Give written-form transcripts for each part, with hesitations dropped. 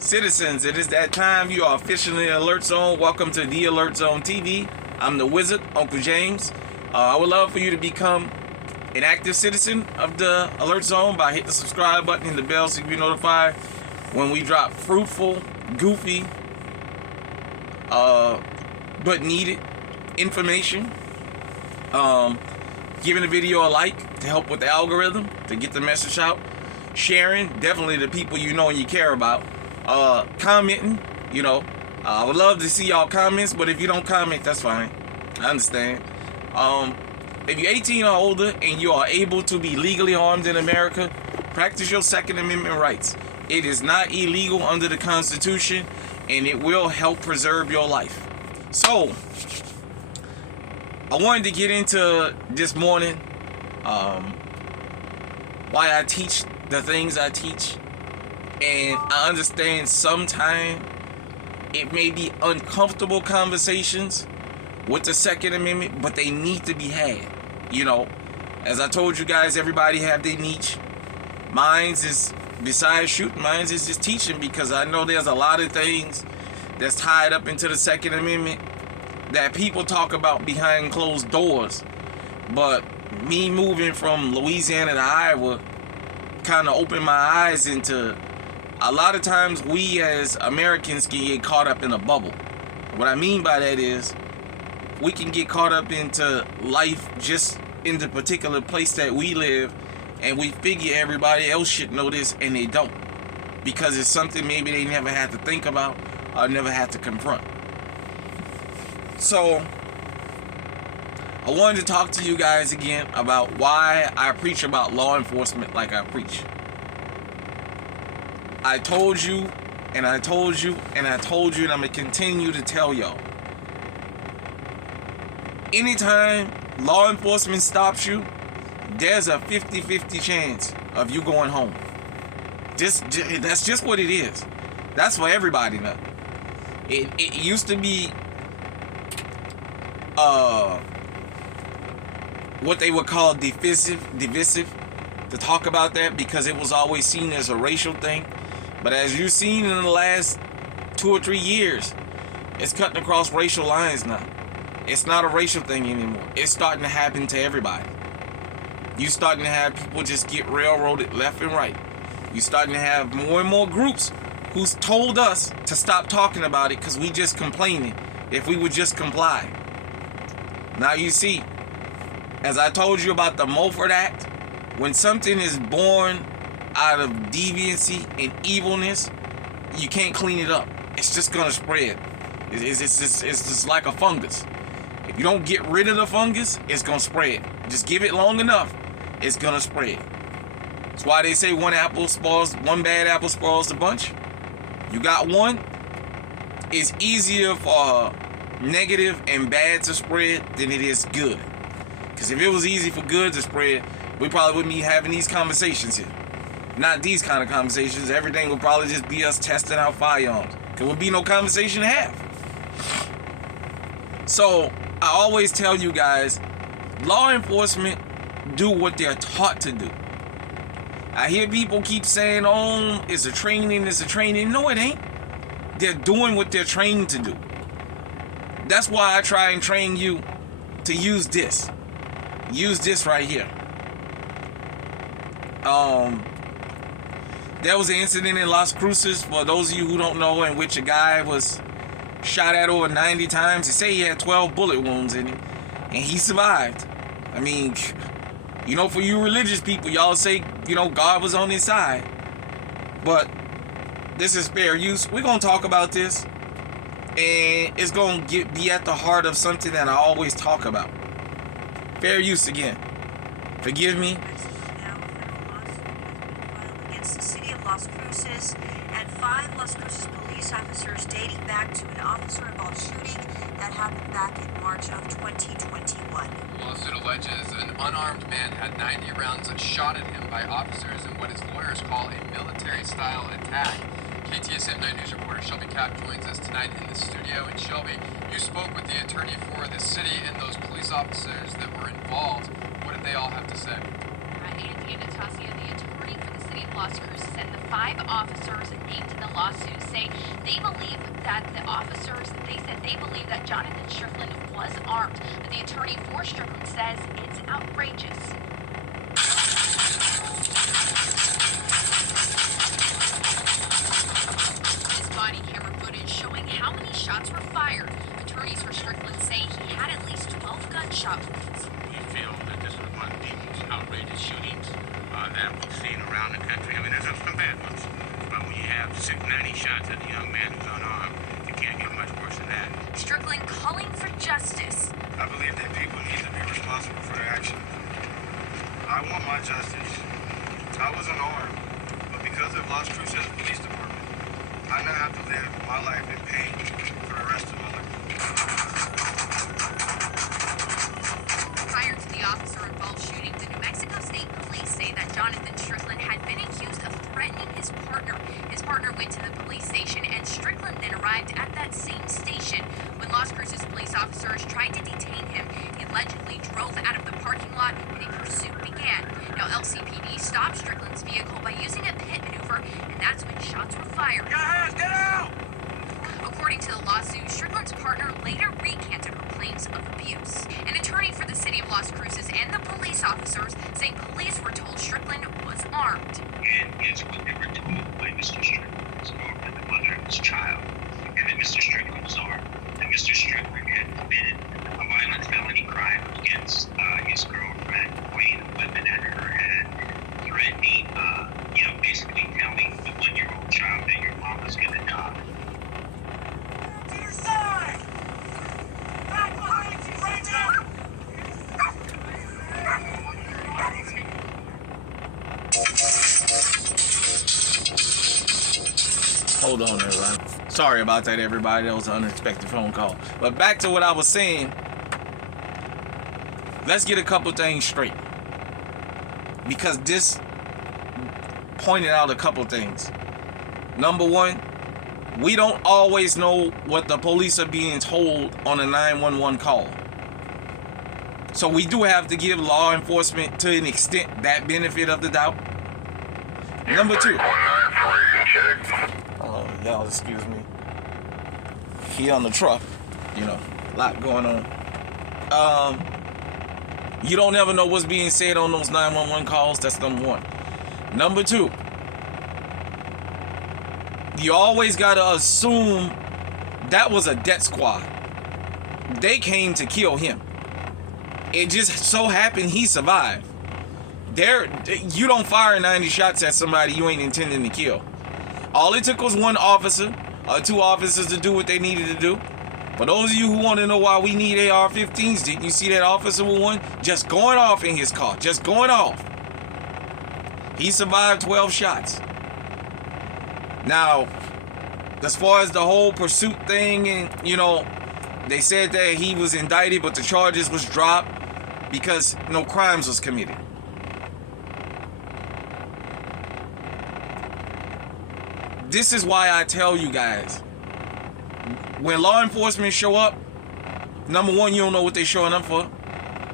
Citizens, it is that time. You are officially in Alert Zone. Welcome to the Alert Zone TV. I'm the Wizard, Uncle James. I would love for you to become an active citizen of the Alert Zone by hitting the subscribe button and the bell so you can be notified when we drop fruitful, goofy, but needed information. Giving the video a like to help with the algorithm, to get the message out. Sharing, definitely the people you know and you care about. Commenting, I would love to see y'all comments, but if you don't comment, that's fine. I understand. If you're 18 or older and you are able to be legally armed in America, practice your Second Amendment rights. It is not illegal under the Constitution, and it will help preserve your life. So, I wanted to get into this morning why I teach the things I teach. And I understand sometimes it may be uncomfortable conversations with the Second Amendment, but they need to be had. As I told you guys, everybody have their niche. Mine's is, besides shooting, mine's is just teaching, because I know there's a lot of things that's tied up into the Second Amendment that people talk about behind closed doors. But me moving from Louisiana to Iowa kind of opened my eyes into a lot of times we as Americans can get caught up in a bubble. What I mean by that is we can get caught up into life just in the particular place that we live, and we figure everybody else should know this, and they don't, because it's something maybe they never had to think about or never had to confront. So I wanted to talk to you guys again about why I preach about law enforcement like I preach. I told you, and I told you, and I told you, and I'm going to continue to tell y'all. Anytime law enforcement stops you, there's a 50-50 chance of you going home. That's just what it is. That's for everybody now. It used to be what they would call divisive to talk about that, because it was always seen as a racial thing. But as you've seen in the last 2 or 3 years, it's cutting across racial lines now. It's not a racial thing anymore. It's starting to happen to everybody. You starting to have people just get railroaded left and right. You starting to have more and more groups who's told us to stop talking about it because we just complaining if we would just comply. Now you see, as I told you about the Mulford Act, when something is born out of deviancy and evilness, you can't clean it up. It's just gonna spread. It's just like a fungus. If you don't get rid of the fungus, it's gonna spread. Just give it long enough, it's gonna spread. That's why they say one bad apple spoils the bunch. You got one, it's easier for negative and bad to spread than it is good. Because if it was easy for good to spread, we probably wouldn't be having these conversations here. Not these kind of conversations. Everything would probably just be us testing out firearms. There would be no conversation to have. So, I always tell you guys, law enforcement do what they're taught to do. I hear people keep saying, oh, it's a training. No, it ain't. They're doing what they're trained to do. That's why I try and train you to use this. Use this right here. There was an incident in Las Cruces, for those of you who don't know, in which a guy was shot at over 90 times. They say he had 12 bullet wounds in him, and he survived. I mean, for you religious people, y'all say, God was on his side. But this is fair use. We're going to talk about this, and it's going to be at the heart of something that I always talk about. Fair use again. Forgive me. Against the city of Las Cruces and 5 Las Cruces police officers dating back to an officer-involved shooting that happened back in March of 2021. The lawsuit alleges an unarmed man had 90 rounds shot at him by officers in what his lawyers call a military-style attack. KTSA 9 News reporter Shelby Kapp joins us tonight in the studio. And Shelby, you spoke with the attorney for the city and those police officers that were involved. What did they all have to say? Andy Natassia, the attorney for the city of Las Cruces, and the 5 officers named in the lawsuit say they believe that they believe that Jonathan Strickland was armed, but the attorney for Strickland says it's outrageous. This body camera footage showing how many shots were fired. Attorneys for Strickland say he had at least 12 gunshot wounds. We feel that this was one of the most outrageous shootings that we've seen around the country. I mean, there's some bad ones, but when you have 90 shots at a young man who's unarmed, you can't get much worse than that. Strickland calling for justice. I believe that people need to be responsible for their actions. I want my justice. I was unarmed, but because of Las Cruces Police Department, I now have to live my life in pain for the rest of my life. Prior to the officer-involved shooting, the New Mexico State Police say that Jonathan Strickland had been accused of threatening his partner. His partner went to the police station, and Strickland then arrived at that same station. When Las Cruces police officers tried to detain him, he allegedly drove out of the parking lot, and a pursuit began. Now, LCPD stopped Strickland's vehicle by using a pit maneuver, and that's when shots were fired. Guys, get out! According to the lawsuit, Strickland's partner later recanted her claims of abuse. An attorney for the city of Las Cruces and the police officers say police were told Strickland was armed. And it's what they were told by Mr. Strickland was armed and the mother of his child. And that Mr. Strickland was armed. And Mr. Strickland had committed a violent felony crime against his girlfriend, pointing a weapon at her head, threatening, basically telling the 1-year-old child that your mom was going to die. To your side! Back behind you right now! Hold on, everybody. Sorry about that, everybody. That was an unexpected phone call. But back to what I was saying. Let's get a couple things straight. Because this pointed out a couple things. Number one, we don't always know what the police are being told on a 911 call. So we do have to give law enforcement, to an extent, that benefit of the doubt. Number two. Oh, y'all excuse me. He on the truck. A lot going on. You don't ever know what's being said on those 911 calls. That's number one. Number two. You always gotta assume that was a death squad. They came to kill him. It just so happened he survived. You don't fire 90 shots at somebody you ain't intending to kill. All it took was one officer or two officers to do what they needed to do. For those of you who want to know why we need AR-15s, didn't you see that officer with one just going off in his car? Just going off. He survived 12 shots. Now, as far as the whole pursuit thing, and they said that he was indicted, but the charges was dropped because no crimes was committed. This is why I tell you guys, when law enforcement show up, number one, you don't know what they're showing up for.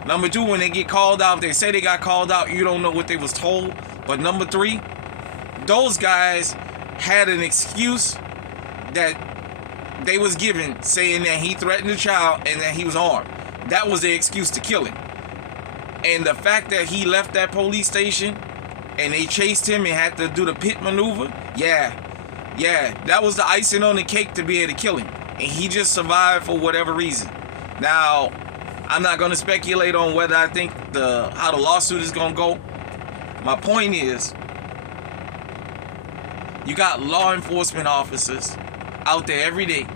Number two, when they get called out, if they say they got called out, you don't know what they was told. But number three, those guys had an excuse that they was given, saying that he threatened a child and that he was armed. That was the excuse to kill him. And the fact that he left that police station and they chased him and had to do the pit maneuver, yeah, that was the icing on the cake to be able to kill him. And he just survived for whatever reason. Now, I'm not going to speculate on whether I think how the lawsuit is going to go. My point is, you got law enforcement officers out there every day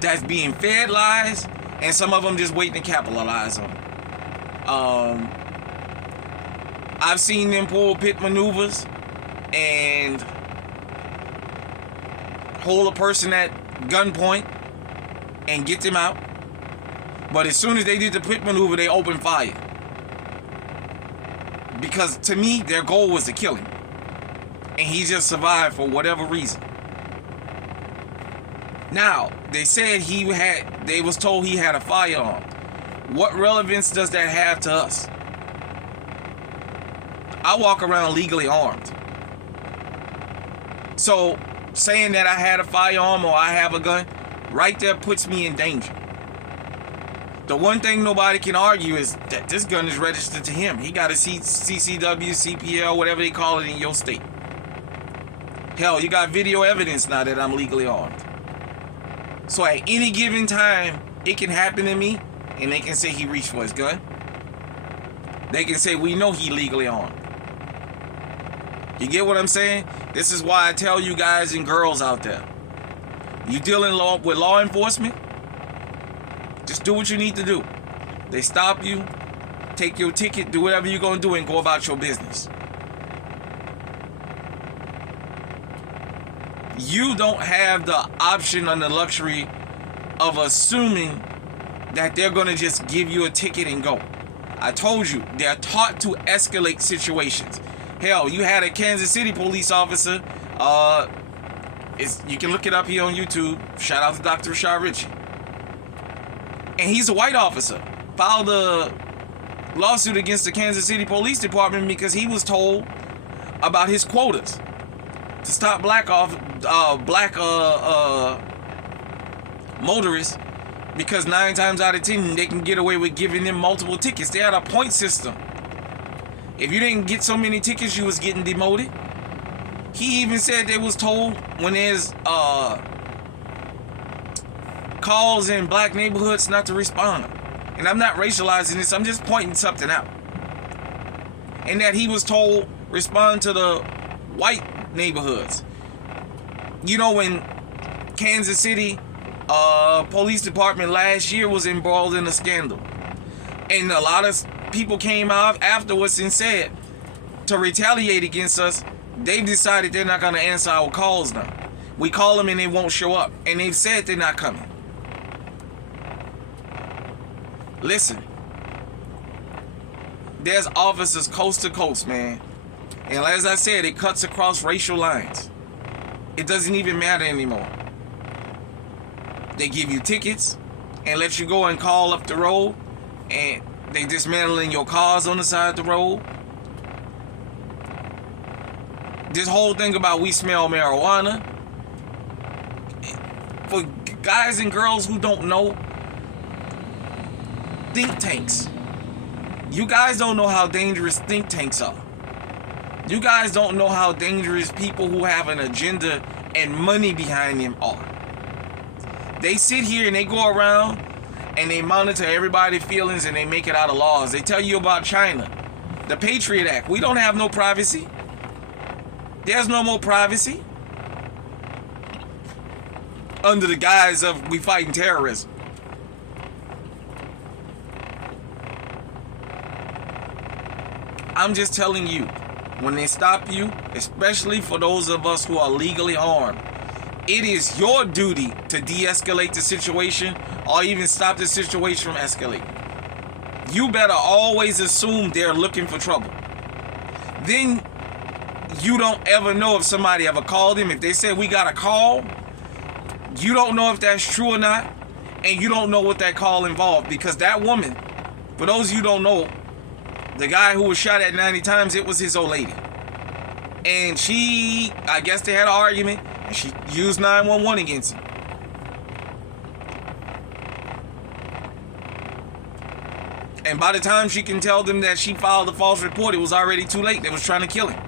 that's being fed lies, and some of them just waiting to capitalize on it. I've seen them pull pit maneuvers and hold a person at gunpoint and get them out. But as soon as they did the pit maneuver, they opened fire. Because to me, their goal was to kill him. And he just survived for whatever reason. Now, they said they was told he had a firearm. What relevance does that have to us? I walk around legally armed. So, saying that I had a firearm or I have a gun, right there puts me in danger. The one thing nobody can argue is that this gun is registered to him. He got a CCW, CPL, whatever they call it in your state. Hell, you got video evidence now that I'm legally armed. So at any given time, it can happen to me, and they can say he reached for his gun. They can say we know he legally armed. You get what I'm saying? This is why I tell you guys and girls out there, you dealing with law enforcement, just do what you need to do. They stop you, take your ticket, do whatever you're going to do, and go about your business. You don't have the option and the luxury of assuming that they're going to just give you a ticket and go. I told you, they're taught to escalate situations. Hell, you had a Kansas City police officer, you can look it up here on YouTube, shout out to Dr. Rashad Ritchie. And he's a white officer, filed a lawsuit against the Kansas City Police Department because he was told about his quotas to stop black motorists, because 9 times out of 10 they can get away with giving them multiple tickets. They had a point system. If you didn't get so many tickets, you was getting demoted. He even said they was told when there's calls in black neighborhoods not to respond. And I'm not racializing this, I'm just pointing something out. And that he was told respond to the white neighborhoods. You know, when Kansas City police department last year was embroiled in a scandal, and a lot of people came out afterwards and said to retaliate against us, they've decided they're not going to answer our calls now. We call them and they won't show up, and they've said they're not coming. Listen, there's officers coast to coast, man, and as I said, it cuts across racial lines. It doesn't even matter anymore. They give you tickets and let you go and call up the road, and they dismantling your cars on the side of the road. This whole thing about we smell marijuana, for guys and girls who don't know, think tanks. You guys don't know how dangerous think tanks are. You guys don't know how dangerous people who have an agenda and money behind them are. They sit here and they go around and they monitor everybody's feelings and they make it out of laws. They tell you about China, the Patriot Act. We don't have no privacy. There's no more privacy under the guise of we fighting terrorism. I'm just telling you, when they stop you, especially for those of us who are legally armed, it is your duty to de-escalate the situation or even stop the situation from escalating. You better always assume they're looking for trouble. Then you don't ever know if somebody ever called him. If they said we got a call, you don't know if that's true or not, and you don't know what that call involved, because that woman, for those of you who don't know, the guy who was shot at 90 times, it was his old lady. And she, I guess they had an argument, and she used 911 against him. And by the time she can tell them that she filed a false report, it was already too late. They was trying to kill him.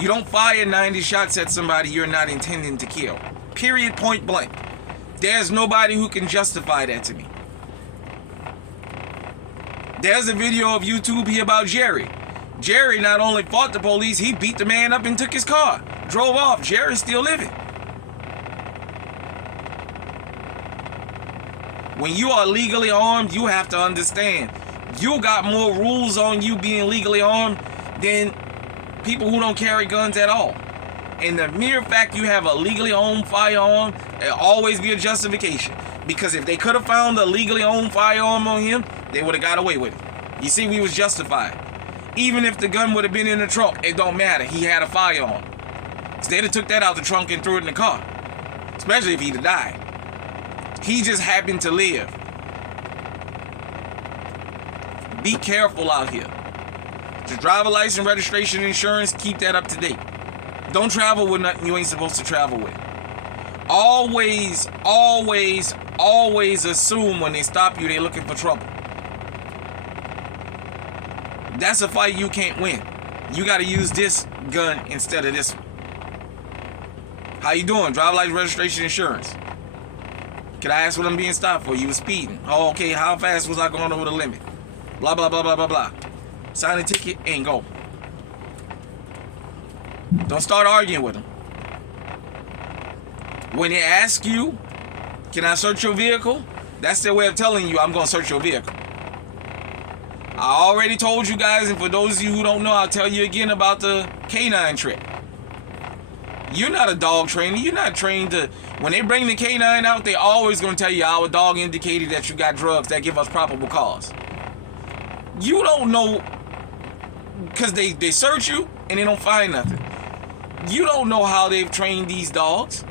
You don't fire 90 shots at somebody you're not intending to kill. Period, point blank. There's nobody who can justify that to me. There's a video of YouTube here about Jerry. Jerry not only fought the police, he beat the man up and took his car. Drove off. Jerry's still living. When you are legally armed, you have to understand, you got more rules on you being legally armed than people who don't carry guns at all. And the mere fact you have a legally owned firearm, there'll always be a justification. Because if they could have found a legally owned firearm on him, they would have got away with it. You see, we was justified. Even if the gun would have been in the trunk, it don't matter. He had a firearm. So they'd have took that out the trunk and threw it in the car. Especially if he'd have died. He just happened to live. Be careful out here. Just driver license, registration, insurance, keep that up to date. Don't travel with nothing you ain't supposed to travel with. Always, always, always assume when they stop you, they're looking for trouble. That's a fight you can't win. You got to use this gun instead of this one. How you doing? Driver license, registration, insurance. Can I ask what I'm being stopped for? You was speeding. Oh, okay. How fast was I going over the limit? Blah, blah, blah, blah, blah, blah. Sign the ticket and go. Don't start arguing with them. When they ask you, can I search your vehicle? That's their way of telling you, I'm going to search your vehicle. I already told you guys, and for those of you who don't know, I'll tell you again about the canine trick. You're not a dog trainer. You're not trained to... When they bring the canine out, they always going to tell you, our dog indicated that you got drugs that give us probable cause. You don't know, because they search you and they don't find nothing. You don't know how they've trained these dogs.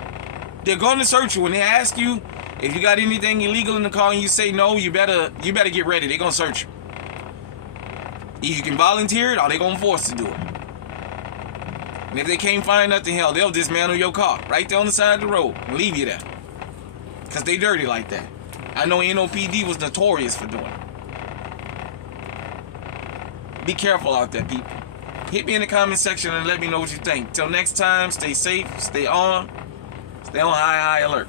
They're going to search you. When they ask you if you got anything illegal in the car and you say no, you better get ready. They're going to search you. Either you can volunteer it or they're going to force to do it. And if they can't find nothing, hell, they'll dismantle your car right there on the side of the road and leave you there. Because they dirty like that. I know NOPD was notorious for doing it. Be careful out there, people. Hit me in the comment section and let me know what you think. Till next time, stay safe, stay on high alert.